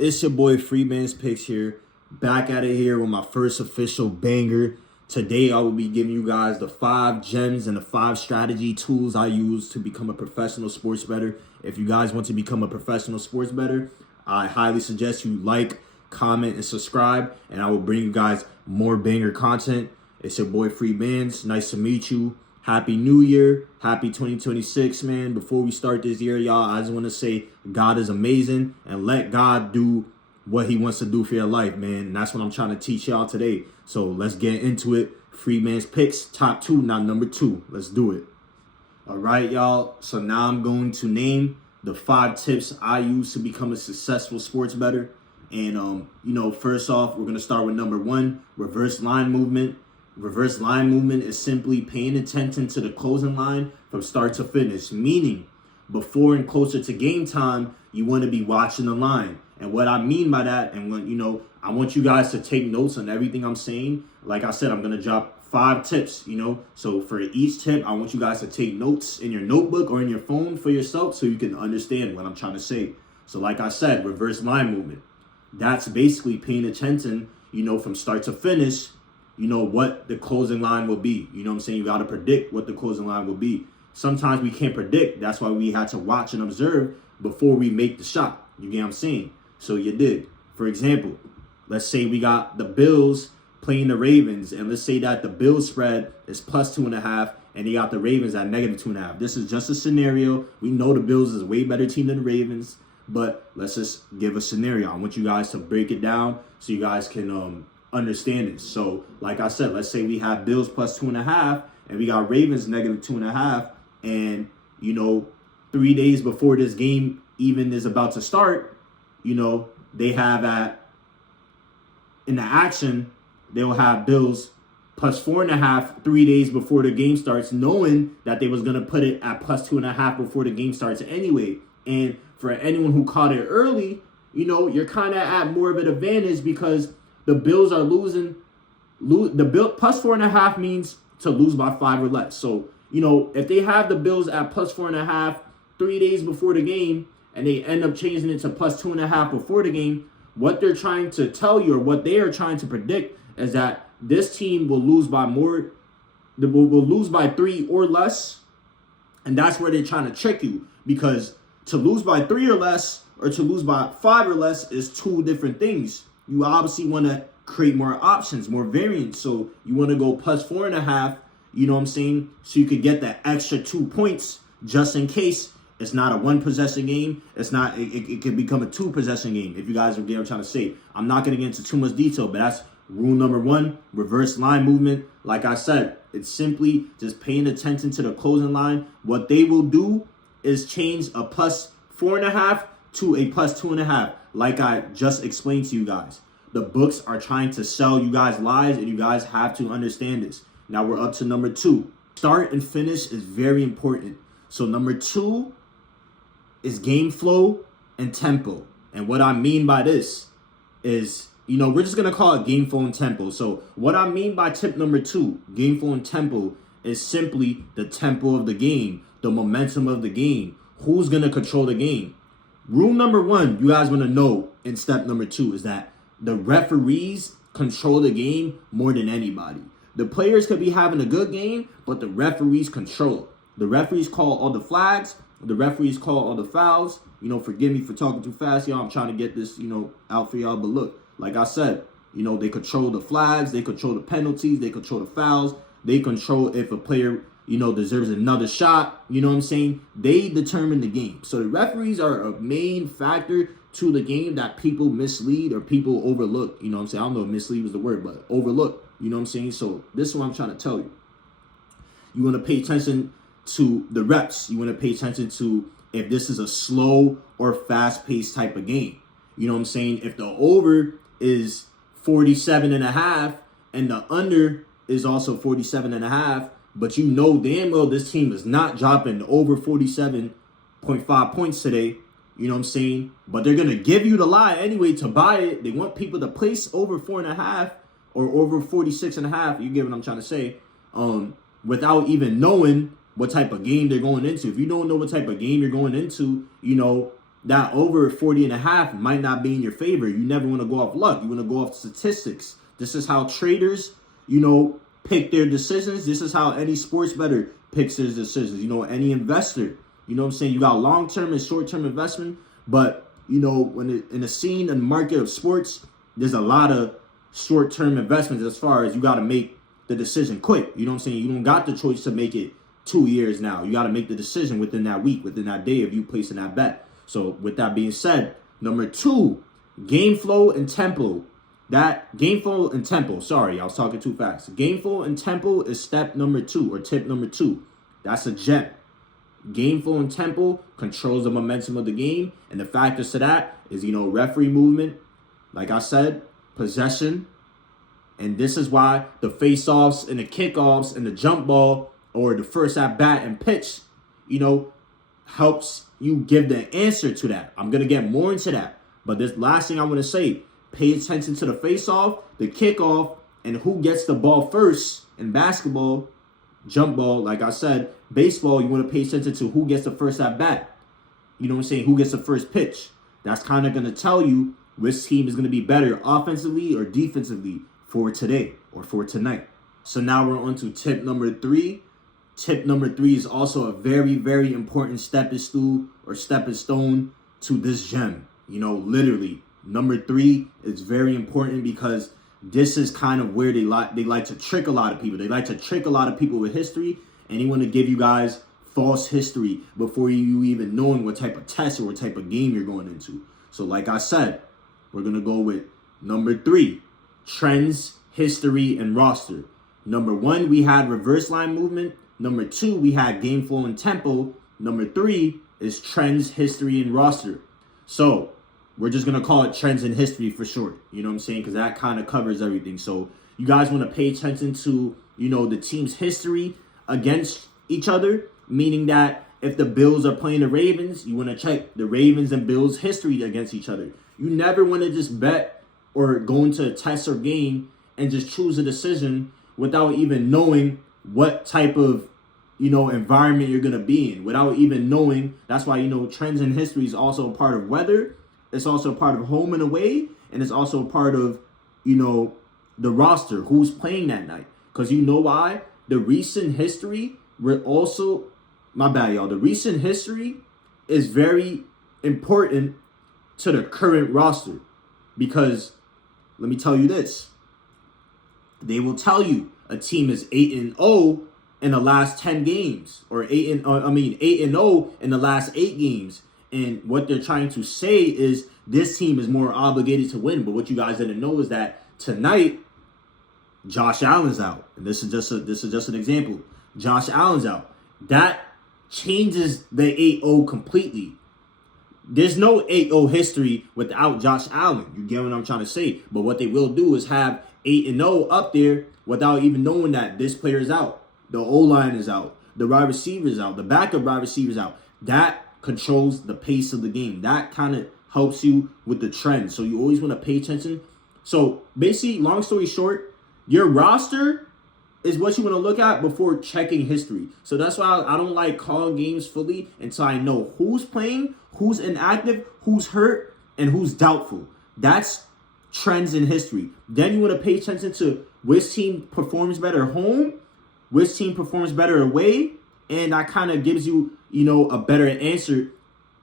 It's your boy Freeman's Picks here, back at it here with my first official banger. Today I will be giving you guys the 5 gems and the 5 strategy tools I use to become a professional sports bettor. If you guys want to become a professional sports bettor, I highly suggest you like, comment, and subscribe, and I will bring you guys more banger content. It's your boy Freeman's. Nice to meet you. Happy New Year. Happy 2026, man. Before we start this year, y'all, I just want to say God is amazing and let God do what he wants to do for your life, man. And that's what I'm trying to teach y'all today. So let's get into it. Freeman's Picks, top 2, not number 2. Let's do it. All right, y'all. So now I'm going to name the 5 tips I use to become a successful sports bettor. And, first off, we're going to start with number 1, reverse line movement. Reverse line movement is simply paying attention to the closing line from start to finish, meaning before and closer to game time, you want to be watching the line. And what I mean by that, and when, I want you guys to take notes on everything I'm saying. Like I said, I'm going to drop 5 tips, So for each tip, I want you guys to take notes in your notebook or in your phone for yourself so you can understand what I'm trying to say. So like I said, reverse line movement. That's basically paying attention, from start to finish, what the closing line will be. You know what I'm saying? You got to predict what the closing line will be. Sometimes we can't predict. That's why we had to watch and observe before we make the shot. You get what I'm saying? So you did. For example, let's say we got the Bills playing the Ravens, and let's say that the Bills spread is plus 2.5, and they got the Ravens at negative 2.5. This is just a scenario. We know the Bills is a way better team than the Ravens, but let's just give a scenario. I want you guys to break it down so you guys can understand it. So, like I said, let's say we have Bills plus 2.5, and we got Ravens negative 2.5, and 3 days before this game even is about to start, they have in the action, they'll have Bills plus 4.5 3 days before the game starts, knowing that they was gonna put it at plus 2.5 before the game starts anyway. And for anyone who caught it early, you're kind of at more of an advantage because the Bills are losing. The Bill plus 4.5 means to lose by 5 or less. So, if they have the Bills at plus 4.5 3 days before the game, and they end up changing it to plus 2.5 before the game, what they're trying to tell you or what they are trying to predict is that this team will lose by more, will lose by 3 or less, and that's where they're trying to trick you, because to lose by 3 or less or to lose by 5 or less is 2 different things. You obviously want to create more options, more variants. So you want to go plus 4.5, so you could get that extra 2 points just in case it's not a 1-possession game. It could become a 2-possession game, if you guys are getting what I'm trying to say. I'm not going to get into too much detail, but that's rule number 1, reverse line movement. Like I said, it's simply just paying attention to the closing line. What they will do is change a plus 4.5 to a plus 2.5, like I just explained to you guys. The books are trying to sell you guys lies, and you guys have to understand this. Now we're up to number 2. Start and finish is very important. So number 2 is game flow and tempo. And what I mean by this is, we're just going to call it game flow and tempo. So what I mean by tip number 2, game flow and tempo, is simply the tempo of the game, the momentum of the game, who's going to control the game. Rule number 1, you guys want to know in step number 2 is that the referees control the game more than anybody. The players could be having a good game, but the referees control it. The referees call all the flags. The referees call all the fouls. Forgive me for talking too fast, y'all. I'm trying to get this, out for y'all. But look, like I said, they control the flags. They control the penalties. They control the fouls. They control if a player, deserves another shot. You know what I'm saying? They determine the game. So the referees are a main factor to the game that people mislead or people overlook. You know what I'm saying? I don't know if mislead was the word, but overlook. You know what I'm saying? So this is what I'm trying to tell you. You want to pay attention to the reps. You want to pay attention to if this is a slow or fast-paced type of game. You know what I'm saying? If the over is 47.5 and the under is also 47.5, but damn well this team is not dropping over 47.5 points today. You know what I'm saying? But they're going to give you the lie anyway to buy it. They want people to place over 4.5 or over 46.5. You get what I'm trying to say? Without even knowing what type of game they're going into. If you don't know what type of game you're going into, that over 40.5 might not be in your favor. You never want to go off luck. You want to go off statistics. This is how traders, pick their decisions. This is how any sports bettor picks his decisions. Any investor. You know what I'm saying? You got long-term and short-term investment. But, when in the scene and market of sports, there's a lot of short-term investments as far as you got to make the decision quick. You know what I'm saying? You don't got the choice to make it 2 years now. You got to make the decision within that week, within that day of you placing that bet. So with that being said, number 2, game flow and tempo. Sorry, I was talking too fast. Game flow and tempo is step number 2 or tip number 2. That's a gem. Game flow and tempo controls the momentum of the game. And the factors to that is, referee movement, like I said, possession. And this is why the face-offs and the kickoffs and the jump ball or the first at bat and pitch, helps you give the answer to that. I'm going to get more into that. But this last thing I want to say, pay attention to the face-off, the kickoff, and who gets the ball first in basketball, jump ball, like I said. Baseball, you want to pay attention to who gets the first at bat. You know what I'm saying? Who gets the first pitch. That's kind of going to tell you which team is going to be better offensively or defensively for today or for tonight. So now we're on to tip number 3. Tip number 3 is also a very, very important stepping stone to this gem. Literally, number 3 is very important because this is kind of where they like to trick a lot of people. They like to trick a lot of people with history, and they want to give you guys false history before you even knowing what type of test or what type of game you're going into. So like I said, we're going to go with number 3, trends, history, and roster. Number 1, we had reverse line movement. Number 2, we had game flow and tempo. Number 3 is trends, history, and roster. So we're just going to call it trends and history for short. You know what I'm saying? Because that kind of covers everything. So you guys want to pay attention to, the team's history against each other. Meaning that if the Bills are playing the Ravens, you want to check the Ravens and Bills history against each other. You never want to just bet or go into a test or game and just choose a decision without even knowing what type of, environment you're going to be in, without even knowing. That's why, trends in history is also a part of weather. It's also a part of home and away. And it's also a part of, the roster, who's playing that night. Because you know why? The recent history, the recent history is very important to the current roster. Because let me tell you this. They will tell you a team is 8-0 in the last 10 games, or 8-0 in the last 8 games. And what they're trying to say is this team is more obligated to win. But what you guys didn't know is that tonight, Josh Allen's out. And this is just an example. Josh Allen's out. That changes the 8-0 completely. There's no 8-0 history without Josh Allen. You get what I'm trying to say? But what they will do is have 8-0 up there without even knowing that this player is out. The O-line is out. The wide receiver is out. The backup wide receiver is out. That controls the pace of the game. That kind of helps you with the trend. So you always want to pay attention. So basically, long story short, your roster is what you want to look at before checking history. So that's why I don't like calling games fully until I know who's playing, who's inactive, who's hurt, and who's doubtful. That's trends in history. Then you want to pay attention to which team performs better home, which team performs better away, and that kind of gives you, a better answer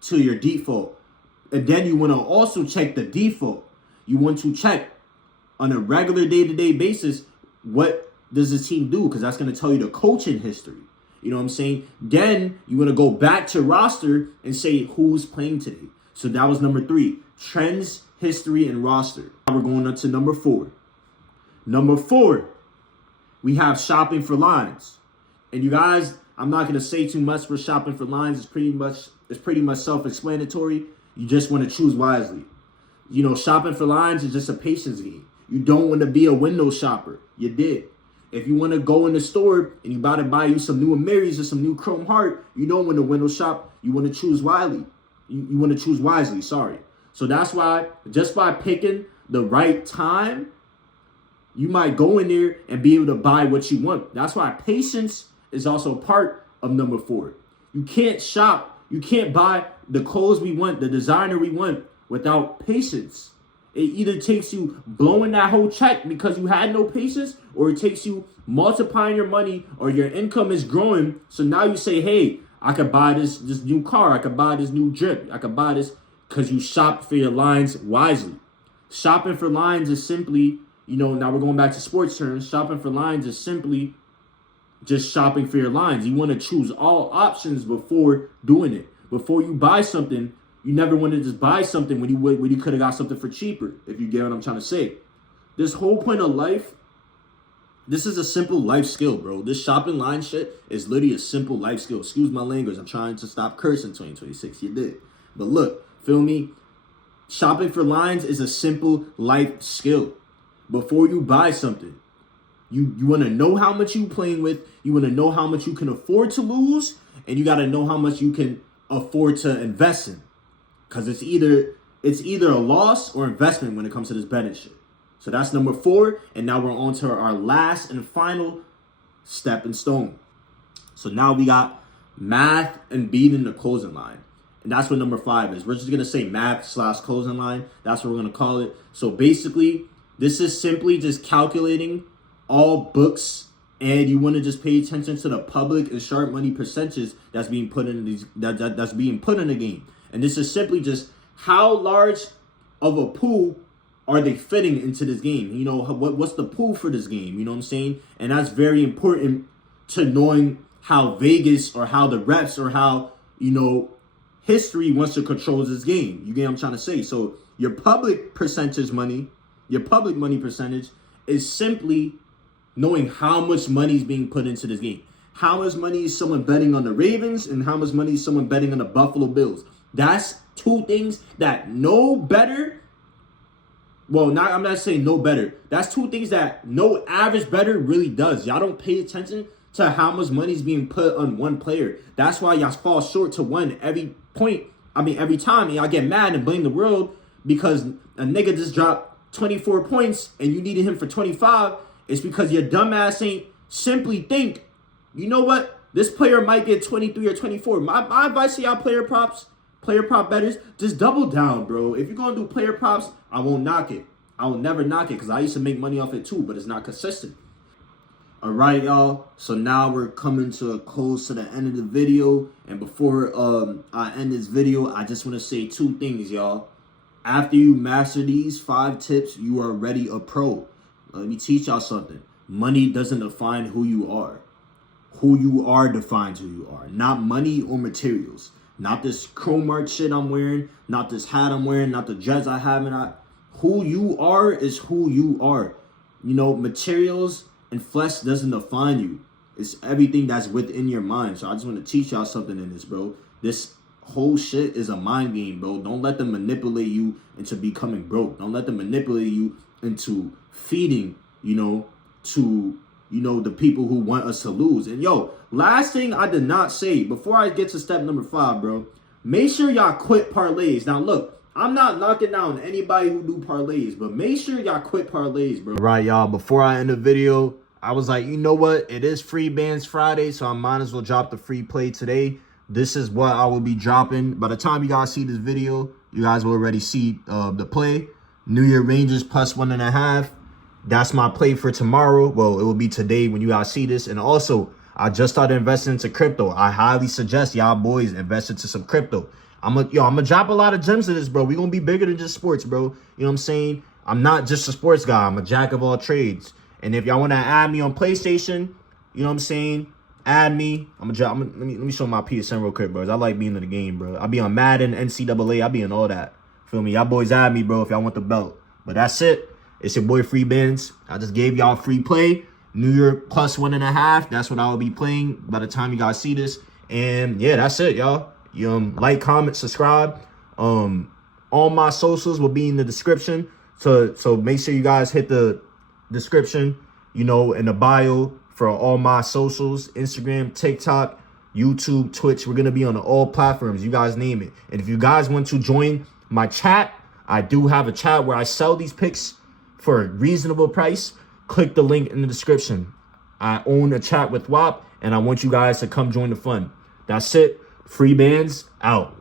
to your default. And then you want to also check the default. You want to check on a regular day-to-day basis, what does the team do? Because that's going to tell you the coaching history. You know what I'm saying? Then you want to go back to roster and say who's playing today. So that was number 3, trends, history, and roster. Now we're going on to number 4. Number 4, we have shopping for lines. And you guys, I'm not going to say too much for shopping for lines. It's pretty much self-explanatory. You just want to choose wisely. Shopping for lines is just a patience game. You don't want to be a window shopper. You did. If you want to go in the store and you about to buy you some new Amaris or some new Chrome Heart, you don't want to window shop. You want to choose wisely. You want to choose wisely, sorry. So that's why, just by picking the right time, you might go in there and be able to buy what you want. That's why patience is also part of number 4. You can't shop. You can't buy the clothes we want, the designer we want, without patience. It either takes you blowing that whole check because you had no patience, or it takes you multiplying your money, or your income is growing. So now you say, hey, I could buy this new car. I could buy this new drip. I could buy this, because you shop for your lines wisely. Shopping for lines is simply, now we're going back to sports terms. Shopping for lines is simply just shopping for your lines. You want to choose all options before doing it. Before you buy something, you never want to just buy something when you could have got something for cheaper, if you get what I'm trying to say. This whole point of life, this is a simple life skill, bro. This shopping line shit is literally a simple life skill. Excuse my language. I'm trying to stop cursing 2026. You did. But look, feel me? Shopping for lines is a simple life skill. Before you buy something, you want to know how much you playing with. You want to know how much you can afford to lose. And you got to know how much you can afford to invest in. Because it's either a loss or investment when it comes to this betting shit. So that's number 4. And now we're on to our last and final stepping stone. So now we got math and beating the closing line. And that's what number 5 is. We're just going to say math/closing line. That's what we're going to call it. So basically, this is simply just calculating all books, and you want to just pay attention to the public and sharp money percentages that's being put in that's being put in the game. And this is simply just how large of a pool are they fitting into this game? What's the pool for this game? You know what I'm saying? And that's very important to knowing how Vegas, or how the reps, or how, history wants to control this game. You get what I'm trying to say? So your public money percentage is simply knowing how much money is being put into this game. How much money is someone betting on the Ravens, and how much money is someone betting on the Buffalo Bills? That's two things that I'm not saying no better. That's two things that no average bettor really does. Y'all don't pay attention to how much money is being put on one player. That's why y'all fall short to one every time. Y'all get mad and blame the world because a nigga just dropped 24 points and you needed him for 25. It's because your dumb ass ain't simply think, you know what? This player might get 23 or 24. My advice to y'all player prop bettors, just double down, bro. If you're going to do player props, I won't knock it. I will never knock it because I used to make money off it too, but it's not consistent. All right, y'all. So now we're coming to a close to the end of the video. And before I end this video, I just want to say 2 things, y'all. After you master these 5 tips, you are already a pro. Let me teach y'all something. Money doesn't define who you are. Who you are defines who you are. Not money or materials. Not this chrome art shit I'm wearing. Not this hat I'm wearing. Not the dress I have. Who you are is who you are. Materials and flesh doesn't define you. It's everything that's within your mind. So I just want to teach y'all something in this, bro. This whole shit is a mind game, bro. Don't let them manipulate you into becoming broke. Don't let them manipulate you into feeding, to, the people who want us to lose. And last thing I did not say before I get to step number 5, bro. Make sure y'all quit parlays. Now, look, I'm not knocking down anybody who do parlays, but make sure y'all quit parlays, bro. All right, y'all. Before I end the video, I was like, you know what? It is Free Bands Friday, so I might as well drop the free play today. This is what I will be dropping. By the time you guys see this video, you guys will already see the play. New York Rangers plus 1.5. That's my play for tomorrow. Well, it will be today when you guys see this. And also, I just started investing into crypto. I highly suggest y'all boys invest into some crypto. I'm gonna drop a lot of gems to this, bro. We gonna be bigger than just sports, bro. You know what I'm saying? I'm not just a sports guy. I'm a jack of all trades. And if y'all want to add me on PlayStation, you know what I'm saying? Add me. Let me show my PSN real quick, bros. I like being in the game, bro. I be on Madden, NCAA. I be in all that. Feel me? Y'all boys add me, bro, if y'all want the belt. But that's it. It's your boy Free Bands. I just gave y'all free play. New York plus 1.5. That's what I will be playing by the time you guys see this. And yeah, that's it, y'all. Like, comment, subscribe. All my socials will be in the description. So make sure you guys hit the description, in the bio for all my socials: Instagram, TikTok, YouTube, Twitch. We're gonna be on all platforms. You guys name it. And if you guys want to join my chat, I do have a chat where I sell these picks for a reasonable price. Click the link in the description. I own a chat with WAP, and I want you guys to come join the fun. That's it. Free Bands out.